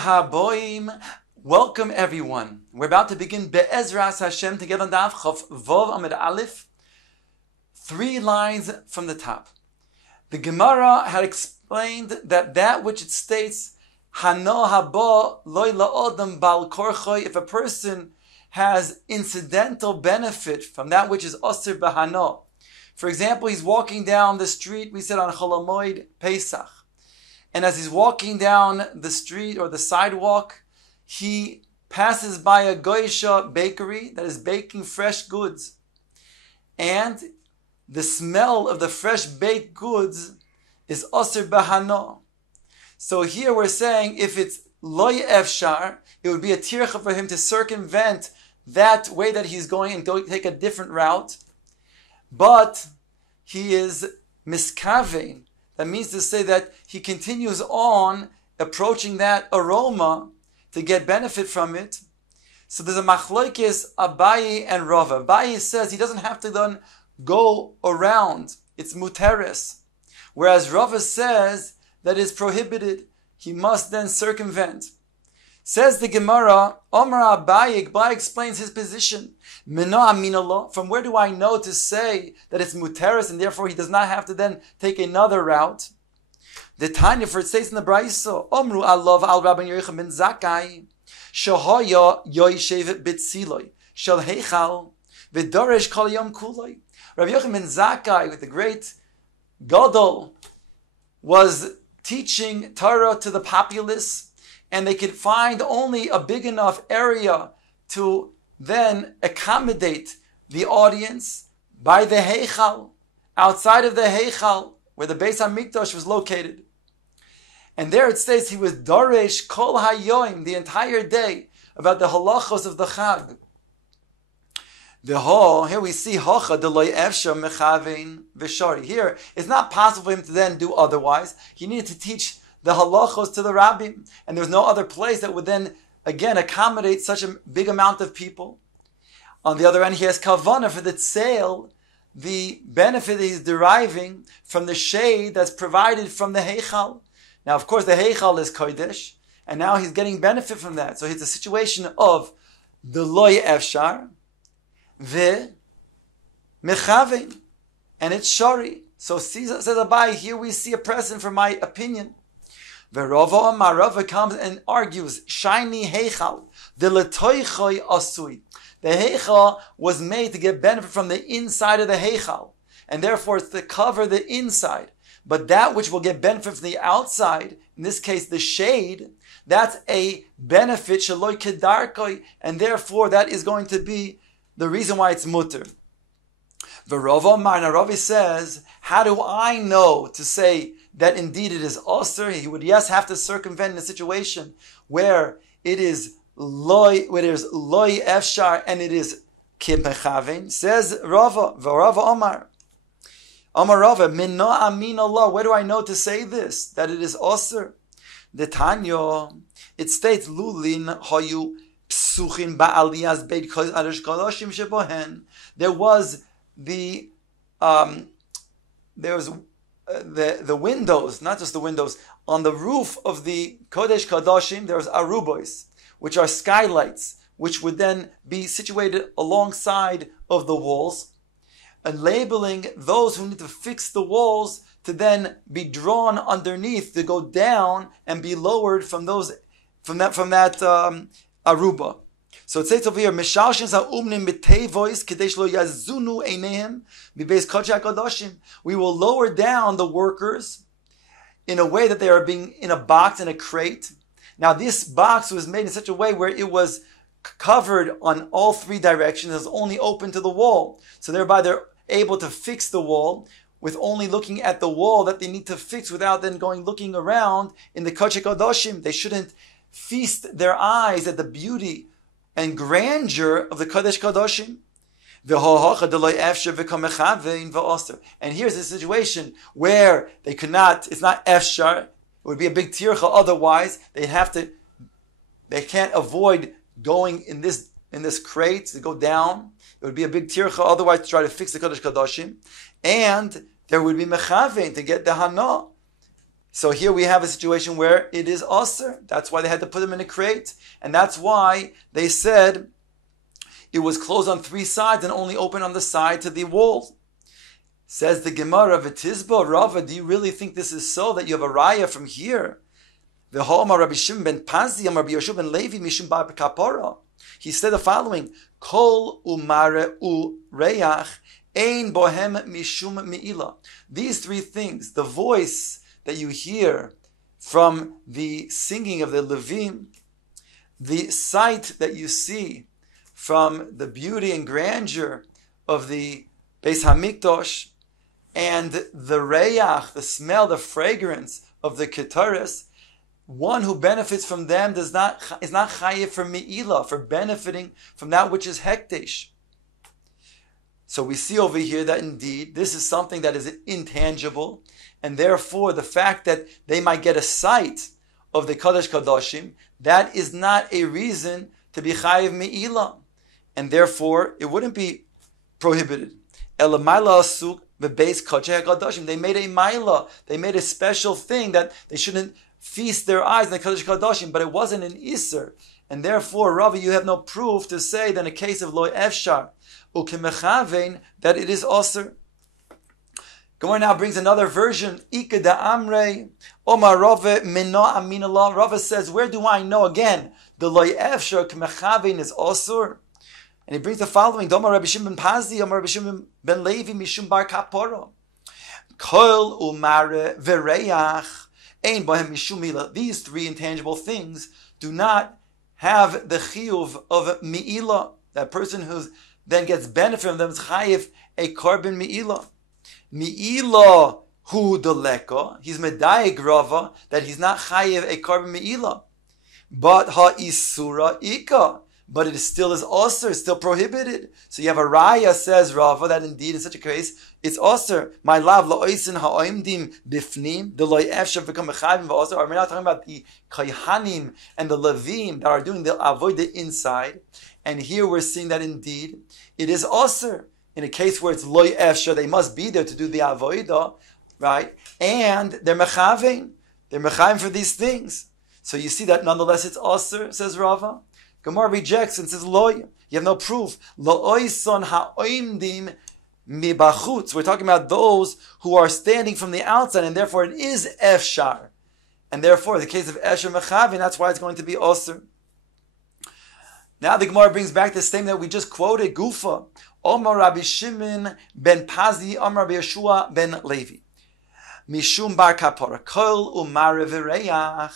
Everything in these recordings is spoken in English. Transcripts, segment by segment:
Haboim. Welcome everyone. We're about to begin Be'ezras Hashem together on Daf Chof Vov Amud Aleph. 3 lines from the top. The Gemara had explained that which it states, Hano habo loy la'odam bal korchoy, if a person has incidental benefit from that which is osir b'hano. For example, he's walking down the street, we said on Cholamoid Pesach. And as he's walking down the street or the sidewalk, he passes by a goisha bakery that is baking fresh goods. And the smell of the fresh baked goods is osir bahano. So here we're saying if it's loy efshar, it would be a tircha for him to circumvent that way that he's going and go take a different route. But he is miskavein. That means to say that he continues on approaching that aroma to get benefit from it. So there's a machlokes Abaye and Rava. Abaye says he doesn't have to then go around. It's muteres. Whereas Rava says that is prohibited. He must then circumvent. Says the Gemara, Omar Abaye explains his position. From where do I know to say that it's muteres and therefore he does not have to then take another route? The Tanya, for it states in the Brayso, Omru Alov al Rabban Yochanan ben Zakkai, Shohoya Yoishev Bitziloi, Shel Heichal, V'Doresh Kol Yom Kuloi. Rabbi Yochanan ben Zakkai, the great Gadol, was teaching Torah to the populace, and they could find only a big enough area to then accommodate the audience by the Heichal, outside of the Heichal, where the Beis HaMikdash was located. And there it states he was Doresh Kol Hayoim, the entire day, about the halachos of the Chag. Here we see Hocha Deloy Efsha Mechavein V'Shari. Here, it's not possible for him to then do otherwise. He needed to teach the halachos to the rabbim, and there's no other place that would then again accommodate such a big amount of people. On the other hand, he has kavana for the tzeil, the benefit that he's deriving from the shade that's provided from the heichal. Now, of course, the heichal is kodesh, and now he's getting benefit from that. So it's a situation of the loy efshar, the mechavein, and it's shari. So says Abai, here we see a precedent for my opinion. Rava comes and argues, shiny heichal, the letoichoi asui. The heichal was made to get benefit from the inside of the heichal, and therefore it's to cover the inside. But that which will get benefit from the outside, in this case the shade, that's a benefit shaloi kedarkoi, and therefore that is going to be the reason why it's mutter. Ravi says, how do I know to say that indeed it is osir? He would have to circumvent in a situation where it is loy efshar and it is kimechavein. Says Rava Omar Rava, minno amin Allah. Where do I know to say this, that it is osir? The Tanya, it states lulin hayu psuchin ba'aliyas beit kodesh kodashim shebohen. There was the windows, not just the windows, on the roof of the Kodesh Kodashim, there was arubos, which are skylights, which would then be situated alongside of the walls, and labeling those who need to fix the walls to then be drawn underneath to go down and be lowered from that aruba. So it says over here, we will lower down the workers in a way that they are being in a box, in a crate. Now this box was made in such a way where it was covered on all 3 directions. It was only open to the wall. So thereby they're able to fix the wall with only looking at the wall that they need to fix without then looking around in the Kodesh Kodashim. They shouldn't feast their eyes at the beauty and grandeur of the Kodesh Kodashim. And here's the situation where they could not, it's not efshar, it would be a big tircha otherwise. They can't avoid going in this crate to go down. It would be a big tircha otherwise to try to fix the Kodesh Kodashim. And there would be mechavein to get the hana. So here we have a situation where it is Aser. That's why they had to put him in a crate. And that's why they said it was closed on 3 sides and only open on the side to the wall. Says the Gemara, V'tizba, Rava, do you really think this is so, that you have a raya from here? V'ho'amar Rabbi Shimon ben Pazi, Amar Rabbi Yoshua ben Levi, Mishum bar kapara. He said the following, Kol umare u'reyach, ein bohem mishum me'ila. These 3 things, the voice that you hear from the singing of the Levim, the sight that you see from the beauty and grandeur of the Beis Hamikdash, and the reyach, the smell, the fragrance of the Ketaris, one who benefits from them is not chayiv for me'ila, for benefiting from that which is hekdesh. So we see over here that indeed this is something that is intangible, and therefore the fact that they might get a sight of the Kadosh Kadoshim, that is not a reason to be chayiv me'ila, and therefore it wouldn't be prohibited. They made a maila, they made a special thing that they shouldn't feast their eyes on the Kadosh Kadoshim, but it wasn't an Isser. And therefore, Ravi, you have no proof to say that in a case of Lo Efshar, Ukemechavein, that it is Osir. Gemara now brings another version. Ika da Amrei, Omar Rava, Mena Aminallah. Rava says, where do I know again? The Lo Efshar, Ukemechavein is Osir. And he brings the following: Domar Rabbi Shimon ben Pazi, Omar Rabbi Shimon ben Levi, Mishum bar kapara. Kol umare v'reyach ein bohem mishum mi'ila. These 3 intangible things do not have the chiyuv of mi'ila. That person who then gets benefit from them is chayiv a korban mi'ila. Mi'ila hu deleka. He's medayik Rava that he's not chayiv a korban mi'ila. But ha isura ika. But it still is osir, still prohibited. So you have a raya, says Rava, that indeed in such a case, it's osir. My love, la'oisin ha'oimdim bifnim, the lo'efshav become mechayim v'osir. Are we not talking about the kayhanim and the levim that are doing the avodah inside? And here we're seeing that indeed it is osir. In a case where it's lo'efshav, they must be there to do the avodah, right? And they're mechavim. They're mechayim for these things. So you see that nonetheless it's osir, says Rava. Gemara rejects and says, "Lo, you have no proof." Lo oison ha'oimdim mibachutz. We're talking about those who are standing from the outside, and therefore it is efshar, and therefore the case of esher mechavin, that's why it's going to be osir. Now the Gemara brings back the statement that we just quoted. Gufa, Omar Rabbi Shimon ben Pazi, Omar Rabbi Yeshua ben Levi, Mishum bar kapora, Kol umare v'reyach.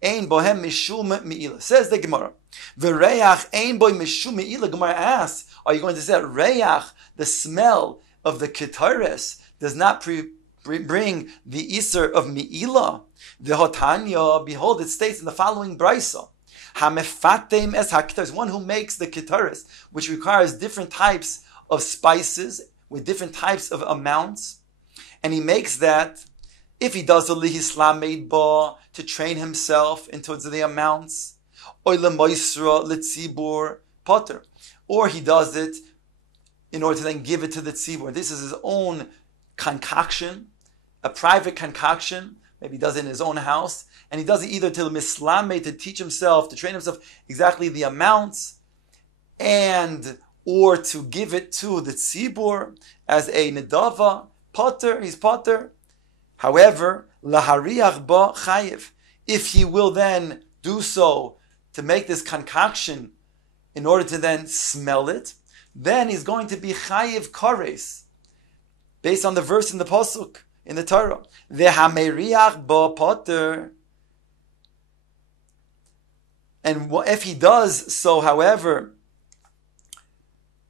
Ein bohem mishum me'ila. Says the Gemara. V'reyach ein boy mishum me'ila. Gemara asks, are you going to say that reyach, the smell of the ketares, does not bring the iser of me'ila? V'hotanya, behold, it states in the following brisa, hamefatem es haketares, one who makes the ketares, which requires different types of spices with different types of amounts, and he makes that. If he does the lihislam made ba to train himself into the amounts, or lemoisra litzibur potter, or he does it in order to then give it to the tzibur. This is his own concoction, a private concoction. Maybe he does it in his own house, and he does it either to mislame, to teach himself, to train himself exactly the amounts, and or to give it to the tzibur as a nedava potter. He's potter. However, lahariach ba chayiv. If he will then do so to make this concoction in order to then smell it, then he's going to be chayiv kares, based on the verse in the pasuk in the Torah. Vehameriach ba potter. And if he does so, however,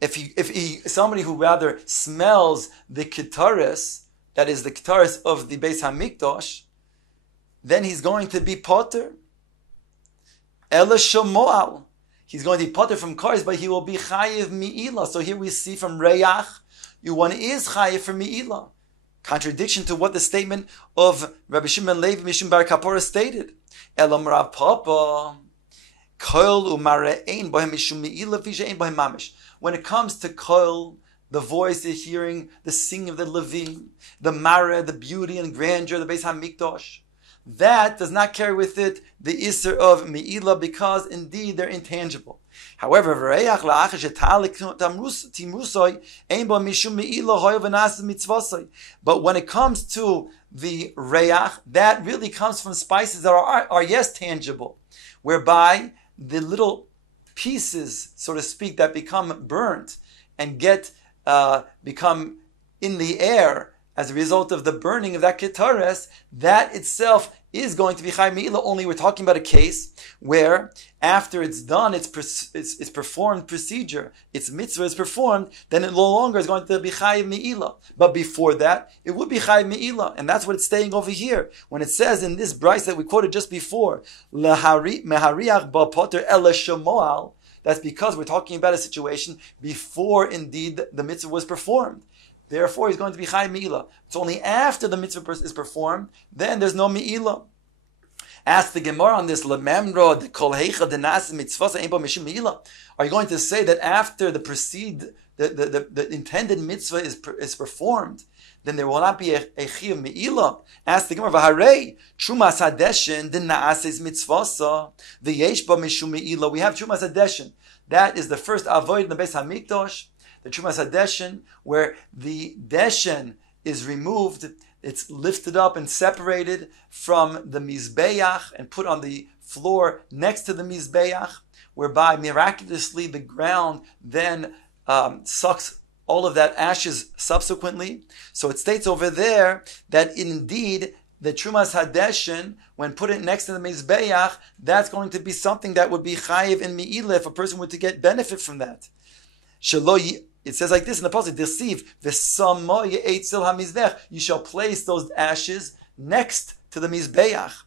if he somebody who rather smells the ketaris, that is the ketaris of the Beis Hamikdash, then he's going to be potter. Ela shomoal. He's going to be potter from kares, but he will be chayiv mi'ila. So here we see from reyach, one is chayiv for mi'ila. Contradiction to what the statement of Rabbi Shimon Levi Mishum bar kapora stated. Elam Rav Papa. When it comes to kol, the voice, the hearing, the singing of the Levim, the mara, the beauty and grandeur of the Beis Hamikdash, that does not carry with it the Isser of Me'ila, because indeed they're intangible. However, but when it comes to the Reach, that really comes from spices that are yes, tangible, whereby the little pieces, so to speak, that become burnt and become in the air as a result of the burning of that ketares, that itself is going to be Chai Me'ila. Only we're talking about a case where after it's done, it's performed procedure, its mitzvah is performed, then it no longer is going to be Chai Me'ila. But before that, it would be Chai Me'ila. And that's what it's saying over here. When it says in this brayse that we quoted just before, Mehariach ba poter ele shemoal, that's because we're talking about a situation before indeed the mitzvah was performed. Therefore, he's going to be Chai Me'ila. It's only after the mitzvah is performed, then there's no Me'ila. Ask the Gemara on this, Lememro, the Kol Heicha, the Nas Mitzvah, Ein Bo Mishum Me'ila. Are you going to say that after the intended mitzvah is performed, then there will not be a Chiyuv Me'ila? Ask the Gemara, V'harei, Trumas Hadeshin, the Na'ases Mitzvah, V'yesh Bo Mishum Me'ila. We have Trumas Hadeshin. That is the first avoid in the Beis HaMikdash. The Trumas HaDeshen, where the Deshen is removed, it's lifted up and separated from the Mizbeach and put on the floor next to the Mizbeach, whereby miraculously the ground then sucks all of that ashes subsequently. So it states over there that indeed the Trumas HaDeshen, when put it next to the Mizbeach, that's going to be something that would be chayiv in Me'ila if a person were to get benefit from that. It says like this in the pasuk, "Deceive v'samoy eitzil hamizbech." You shall place those ashes next to the mizbeach.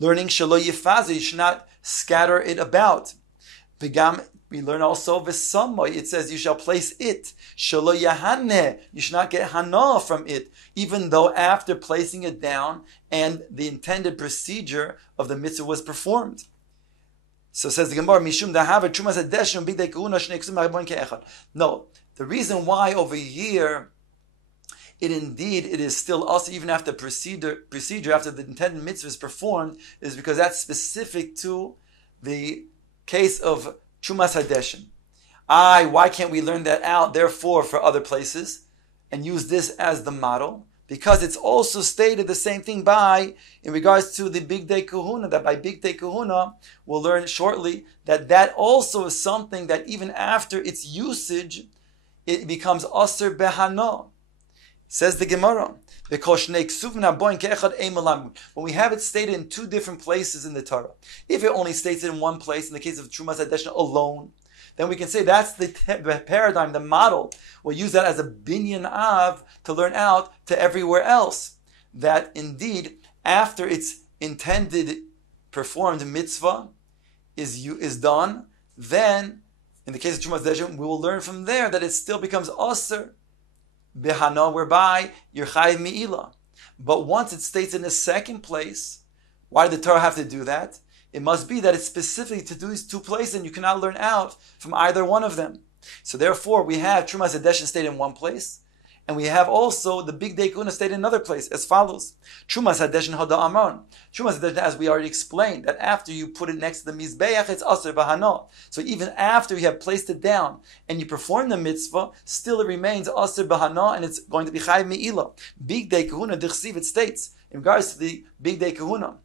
Learning shelo yifaze, you should not scatter it about. V'gam, we learn also v'samoy. It says you shall place it. Shelo yahaneh, you should not get hana from it, even though after placing it down and the intended procedure of the mitzvah was performed. So says the Gemara, Mishum dahava trumas hadeshen b'dei kahuna shnei ksum ha'bon ke'echad. No, the reason why over here it is still us even after procedure after the intended mitzvah is performed, is because that's specific to the case of trumas hadeshen. Why can't we learn that out therefore for other places and use this as the model? Because it's also stated the same thing in regards to the Big Day Kahuna, that by Big Day Kahuna, we'll learn shortly that also is something that even after its usage, it becomes Aser Behana. Says the Gemara. When we have it stated in two different places in the Torah, if it only states it in one place, in the case of Trumas HaDeshen alone, then we can say that's the paradigm, the model. We'll use that as a binyan av to learn out to everywhere else. That indeed, after its intended performed mitzvah is done, then, in the case of Trumas HaDeshen, we will learn from there that it still becomes aser bihana, whereby you're chayiv me'ila. But once it states in the second place, why did the Torah have to do that? It must be that it's specifically to do these two places, and you cannot learn out from either one of them. So therefore, we have Trumas HaDeshen stated in one place, and we have also the Big Day Kahuna stated in another place, as follows. Trumas HaDeshen Hada Amron. Trumas HaDeshen, as we already explained, that after you put it next to the Mizbeach, it's Aser Bahana. So even after you have placed it down, and you perform the mitzvah, still it remains Aser Bahana, and it's going to be Chayiv Me'ila. Big Day Kahuna, Dirshu, it states, in regards to the Big Day Kahuna,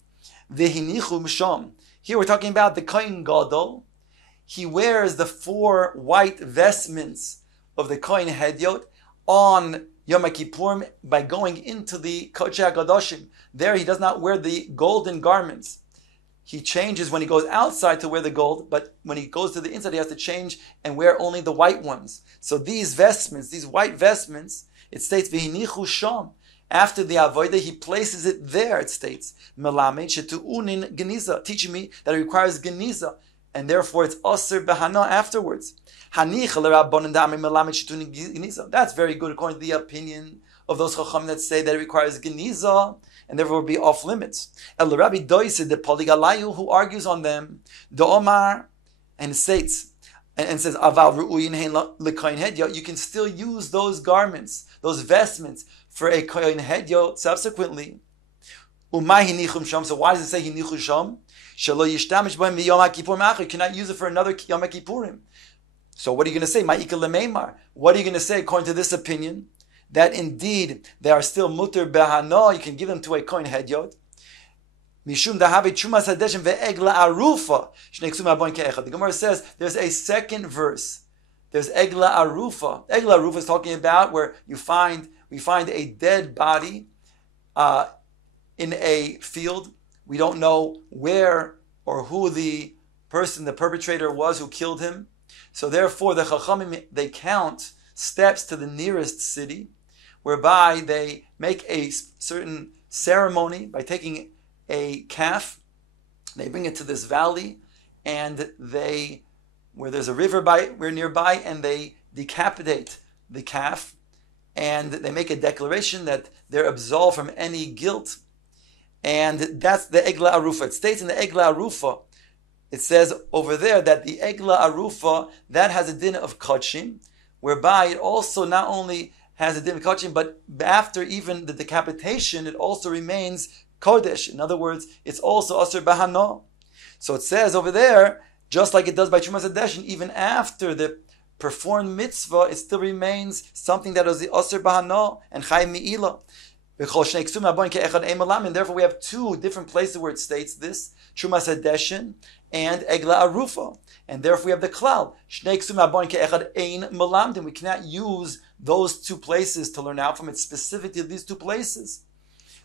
V'hinichu Misham. Here we're talking about the Kohen Gadol. He wears the 4 white vestments of the Kohen Hedyot on Yom Kippurim by going into the Kodesh HaKadoshim. There he does not wear the golden garments. He changes when he goes outside to wear the gold, but when he goes to the inside, he has to change and wear only the white ones. So these vestments, these white vestments, it states, V'hinichu Sham. After the avodah, he places it there, it states, Melamed shetu'unin geniza, teaching me that it requires geniza, and therefore it's aser behana afterwards. That's very good according to the opinion of those chacham that say that it requires geniza, and therefore will be off limits. El Rabbi Doise de Poligalayu, who argues on them, the Omar, and states, and says, Aval ru'uyin hein l'kohen hedyot, you can still use those garments, those vestments, for a kohen hedyot subsequently. Umay hinichum sham. So why does it say hinichu sham? Shelo yishtamish b'hem miyom ha'kippur ma'achar. You cannot use it for another Yom HaKippurim. So what are you going to say? Ma'ika lemeimar. What are you going to say according to this opinion? That indeed they are still mutter behano. You can give them to a kohen hedyot. Mishum dahavi chumas hadeshem ve'egla arufa shneksum abon ke'echad. The Gemara says there's a second verse. There's egla arufa. Egla arufa is talking about where we find a dead body in a field. We don't know where or who the perpetrator was who killed him. So therefore, the Chachamim, they count steps to the nearest city, whereby they make a certain ceremony by taking a calf, they bring it to this valley, and where there's a river nearby, and they decapitate the calf, and they make a declaration that they're absolved from any guilt. And that's the Egla Arufa. It states in the Egla Arufa, it says over there that the Egla Arufa, that has a din of Kachim, whereby it also not only has a din of Kachim, but after even the decapitation, it also remains Kodesh. In other words, it's also Asur Bahano. So it says over there, just like it does by Chumas Hadeshin, even after the performed mitzvah, it still remains something that is the Asur Bahano and Chayim Mi'ila. And therefore we have two different places where it states this, Chumas Hadeshin and Egla Arufa. And therefore we have the klal, we cannot use those two places to learn out from. It's specific to these two places.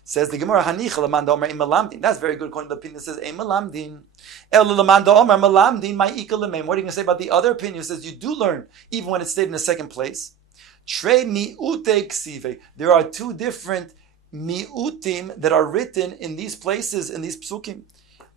Says the Gemara, that's very good according to the opinion that says Malamdin. What are you going to say about the other opinion? It says you do learn even when it's stated in the second place. There are two different mi'utim that are written in these places, in these psukim.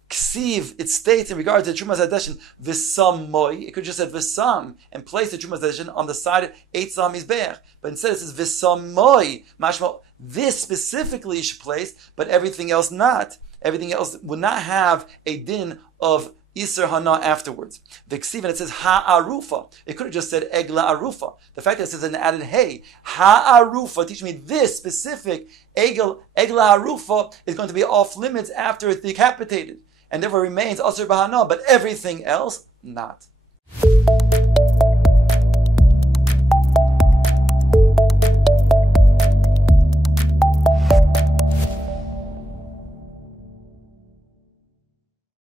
Ksiv, it states in regard to Chumas Hadeshin, V'sam moi. It could just say V'sam and place the Chumas Hadeshin on the side of Eitzah Mizbeach. But instead it says V'sam moi. Mashma, this specifically you should place, but everything else not. Everything else would not have a din of Isser Hana afterwards. V'ksiv, and it says Ha'arufa. It could have just said Egla Arufa. The fact that it says an added Hey, Ha'arufa, teach me this specific Egla Arufa is going to be off limits after it's decapitated. And therefore remains Asur Bahana, but everything else, not.